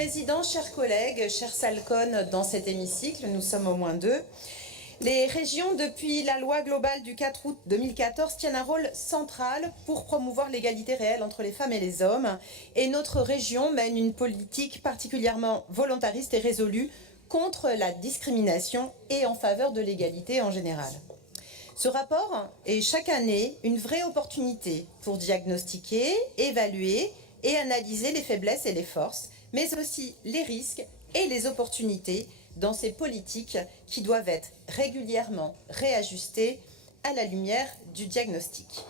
Président, chers collègues, chers Salcone dans cet hémicycle, nous sommes au moins deux. Les régions, depuis la loi globale du 4 août 2014, tiennent un rôle central pour promouvoir l'égalité réelle entre les femmes et les hommes. Et notre région mène une politique particulièrement volontariste et résolue contre la discrimination et en faveur de l'égalité en général. Ce rapport est chaque année une vraie opportunité pour diagnostiquer, évaluer et analyser les faiblesses et les forces, mais aussi les risques et les opportunités dans ces politiques qui doivent être régulièrement réajustées à la lumière du diagnostic.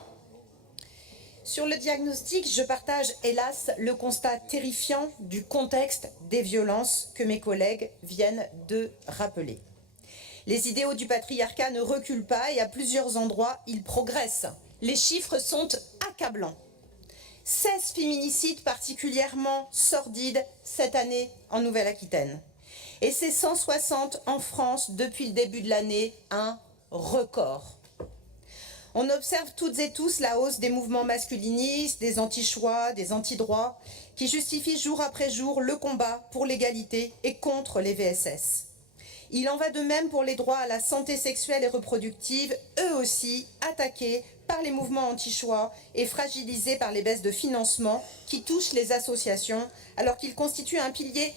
Sur le diagnostic, je partage hélas le constat terrifiant du contexte des violences que mes collègues viennent de rappeler. Les idéaux du patriarcat ne reculent pas et à plusieurs endroits, ils progressent. Les chiffres sont accablants. 16 féminicides particulièrement sordides cette année en Nouvelle-Aquitaine. Et c'est 160 en France depuis le début de l'année, un record. On observe toutes et tous la hausse des mouvements masculinistes, des anti-choix, des anti-droits, qui justifient jour après jour le combat pour l'égalité et contre les VSS. Il en va de même pour les droits à la santé sexuelle et reproductive, eux aussi attaqués par les mouvements anti-choix et fragilisés par les baisses de financement qui touchent les associations, alors qu'ils constituent un pilier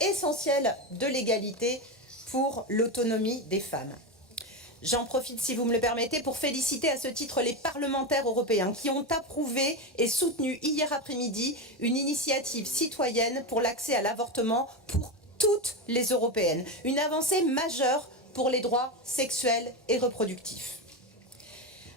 essentiel de l'égalité pour l'autonomie des femmes. J'en profite, si vous me le permettez, pour féliciter à ce titre les parlementaires européens qui ont approuvé et soutenu hier après-midi une initiative citoyenne pour l'accès à l'avortement pour toutes les Européennes. Une avancée majeure pour les droits sexuels et reproductifs.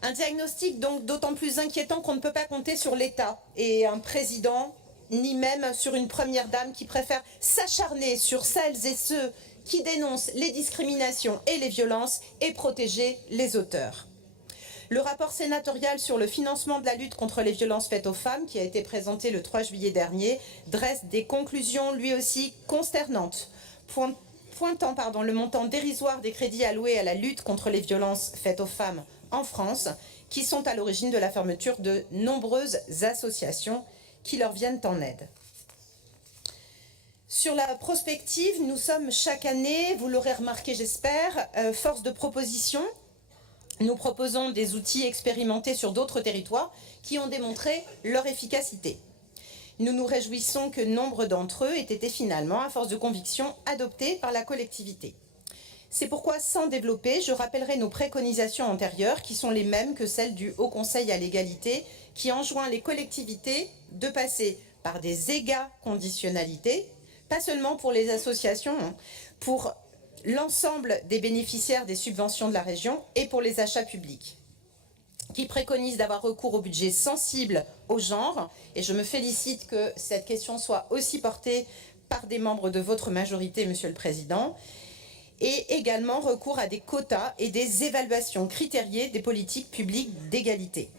Un diagnostic donc d'autant plus inquiétant qu'on ne peut pas compter sur l'État et un président, ni même sur une première dame qui préfère s'acharner sur celles et ceux qui dénoncent les discriminations et les violences et protéger les auteurs. Le rapport sénatorial sur le financement de la lutte contre les violences faites aux femmes, qui a été présenté le 3 juillet dernier, dresse des conclusions lui aussi consternantes, pointant le montant dérisoire des crédits alloués à la lutte contre les violences faites aux femmes en France, qui sont à l'origine de la fermeture de nombreuses associations qui leur viennent en aide. Sur la prospective, nous sommes chaque année, vous l'aurez remarqué j'espère, force de proposition. Nous proposons des outils expérimentés sur d'autres territoires qui ont démontré leur efficacité. Nous nous réjouissons que nombre d'entre eux aient été finalement, à force de conviction, adoptés par la collectivité. C'est pourquoi, sans développer, je rappellerai nos préconisations antérieures qui sont les mêmes que celles du Haut Conseil à l'égalité qui enjoint les collectivités de passer par des égales conditionnalités, pas seulement pour les associations, pour l'ensemble des bénéficiaires des subventions de la région et pour les achats publics, qui préconise d'avoir recours au budget sensible au genre, et je me félicite que cette question soit aussi portée par des membres de votre majorité, Monsieur le Président, et également recours à des quotas et des évaluations critériées des politiques publiques d'égalité.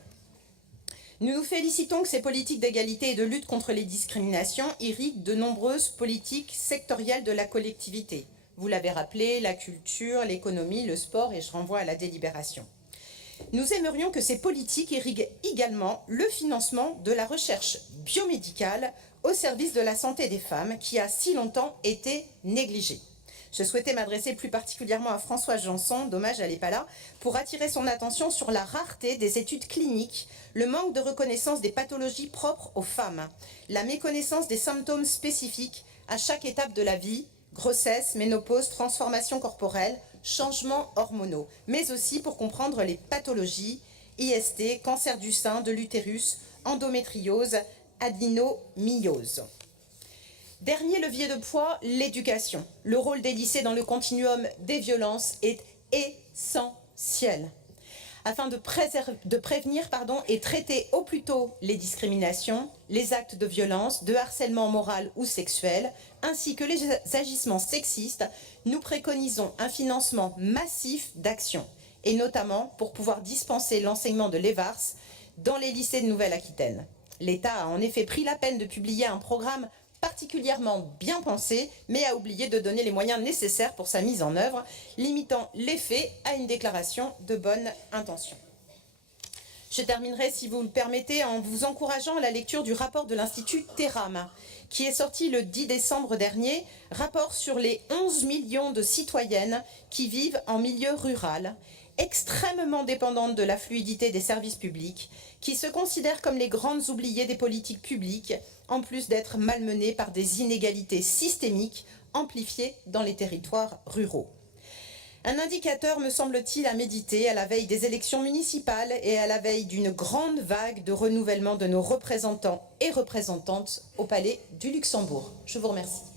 Nous nous félicitons que ces politiques d'égalité et de lutte contre les discriminations irriguent de nombreuses politiques sectorielles de la collectivité. Vous l'avez rappelé, la culture, l'économie, le sport, et je renvoie à la délibération. Nous aimerions que ces politiques irriguent également le financement de la recherche biomédicale au service de la santé des femmes qui a si longtemps été négligée. Je souhaitais m'adresser plus particulièrement à François Janson, dommage elle n'est pas là, pour attirer son attention sur la rareté des études cliniques, le manque de reconnaissance des pathologies propres aux femmes, la méconnaissance des symptômes spécifiques à chaque étape de la vie, grossesse, ménopause, transformation corporelle, changements hormonaux, mais aussi pour comprendre les pathologies, IST, cancer du sein, de l'utérus, endométriose, adenomyose. Dernier levier de poids, l'éducation. Le rôle des lycées dans le continuum des violences est essentiel. Afin de prévenir et traiter au plus tôt les discriminations, les actes de violence, de harcèlement moral ou sexuel, ainsi que les agissements sexistes, nous préconisons un financement massif d'actions, et notamment pour pouvoir dispenser l'enseignement de l'EVARS dans les lycées de Nouvelle-Aquitaine. L'État a en effet pris la peine de publier un programme particulièrement bien pensé, mais a oublié de donner les moyens nécessaires pour sa mise en œuvre, limitant l'effet à une déclaration de bonne intention. Je terminerai, si vous le permettez, en vous encourageant à la lecture du rapport de l'Institut Terram, qui est sorti le 10 décembre dernier, rapport sur les 11 millions de citoyennes qui vivent en milieu rural, extrêmement dépendantes de la fluidité des services publics, qui se considèrent comme les grandes oubliées des politiques publiques, en plus d'être malmenées par des inégalités systémiques amplifiées dans les territoires ruraux. Un indicateur, me semble-t-il, à méditer à la veille des élections municipales et à la veille d'une grande vague de renouvellement de nos représentants et représentantes au Palais du Luxembourg. Je vous remercie.